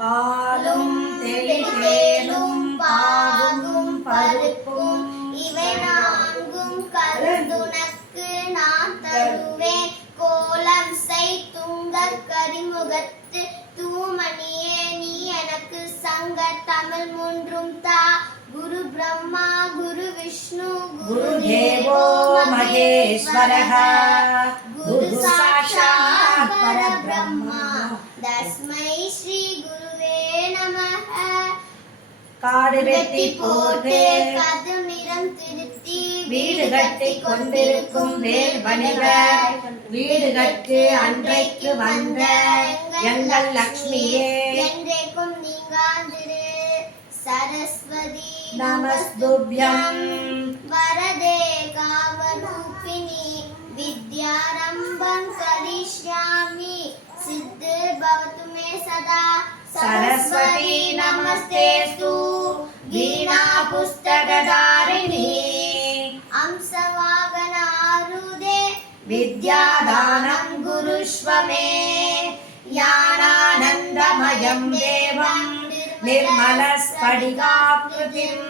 பாலும் தேனும் பாகும் பருப்பும் இவை நான்கும் கருதுனக்கு நான் தருவேன். கோலம் செய் துங்க கரிமுகத்து தூமணியே நீ எனக்கு சங்க தமிழ் மூன்றும் தா. குரு பிரம்மா குரு விஷ்ணு குரு தேவோ மகேஸ்வரः குரு சாக்ஷாத் பரபிரம்மா தஸ்மை ஸ்ரீ குருவே நமः. காடு வெட்டி போட்டு கது நிறம் திருத்தி வீடு கட்டி கொண்டிருக்கும் வேல் வணிகர் வீடு கட்டு அன்றைக்கு வந்த எங்கள் லக்ஷ்மியே என்றைக்கும் நீங்காதிரு. சரஸ்வதி நமஸ்துப்யம் வரதே காமரூபிணி வித்யாரம்பம் கரிஷ்யாமி சித்தி பவது மே சதா. सरस्वती नमस्तेस्तु वीणा पुस्तकधारिणी अंशवागनारूढे विद्यादानं गुरुष्व मे. ज्ञानानन्दमयं देवं निर्मलस्फटिकाकृतिम्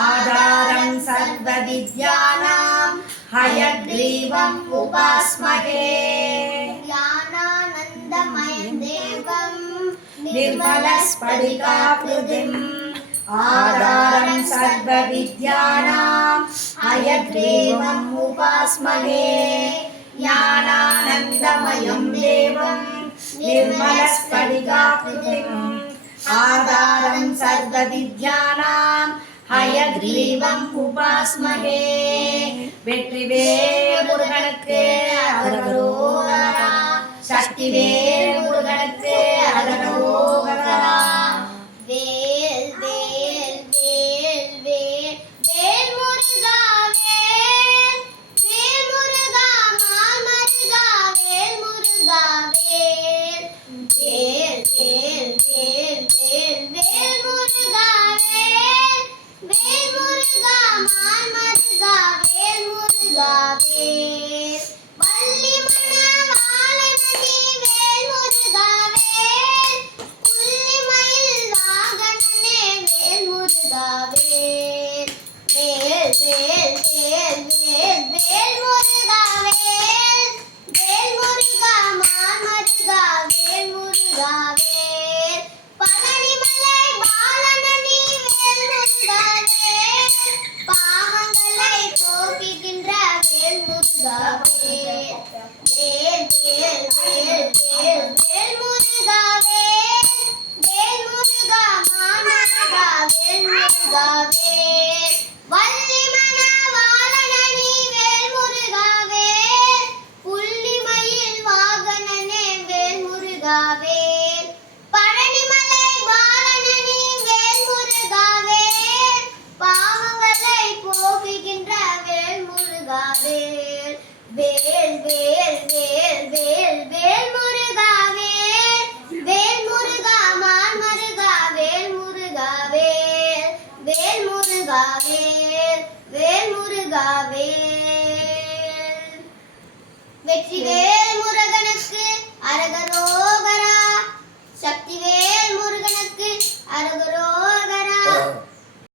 आधारं सर्वविद्यानां हयग्रीवम् उपास्महे. ज्ञानानन्दमयं देवं निर्मलस्फटिकाकृतिम् आधारं सर्वविद्यानां हयग्रीवम् उपास्महे. ज्ञानानन्दमयं देवं निर्मलस्फटिकाकृतिम् आधारं सर्वविद्यानां हयग्रीवम् उपास्महे. வெற்றிவேல் முருகனுக்கு அரோகரா. சக்திவேல் முருகனுக்கு அரோகரா. வேல் வேல் வேல் வேல் வேல் முருகா வேல் வேல் முருகா மாமருகா வேல் முருகா வேல் வேல் வேல் வேல் வேல் வேல் முருகா வேல் வேல் முருகா மாமருகா வேல் முருகா வேல். வள்ளி மணவாளனடி வேல் முருகா வேல் புள்ளிமயில் வாகனனே வேல் முருகா வேல். வேல் வேல் வேல் வேல் வேல் முருகா வேல் வேல் முருகா மாமருகா வேல் முருகா வேல். பழனிமலை பாலனடி வேல் முருகா வேல் பாவங்களை போக்குகின்ற வேல் முருகா வேல். வேல் வேல் வேல் வேல் வேல் முருகா வேல் வேல் முருகா மாமருகா வேல் முருகா வேல். வள்ளி மணவாளனடி வேல் முருகா வேல் புள்ளிமயில் வாகனனே வேல் முருகா வேல். பழனிமலை பாலனடி வேல் முருகா வேல் பாவங்களை போக்குகின்ற வேல் முருகா வேல். வேல் வேல் வேல் வேல் வேல் முருகா வேல் வேல் முருகா மாமருகா வேல் முருகா வேல். வேல் முருகா வேல் வேல் முருகா வேல். வெற்றிவேல் முருகனுக்கு அரகரோகரா. சக்திவேல்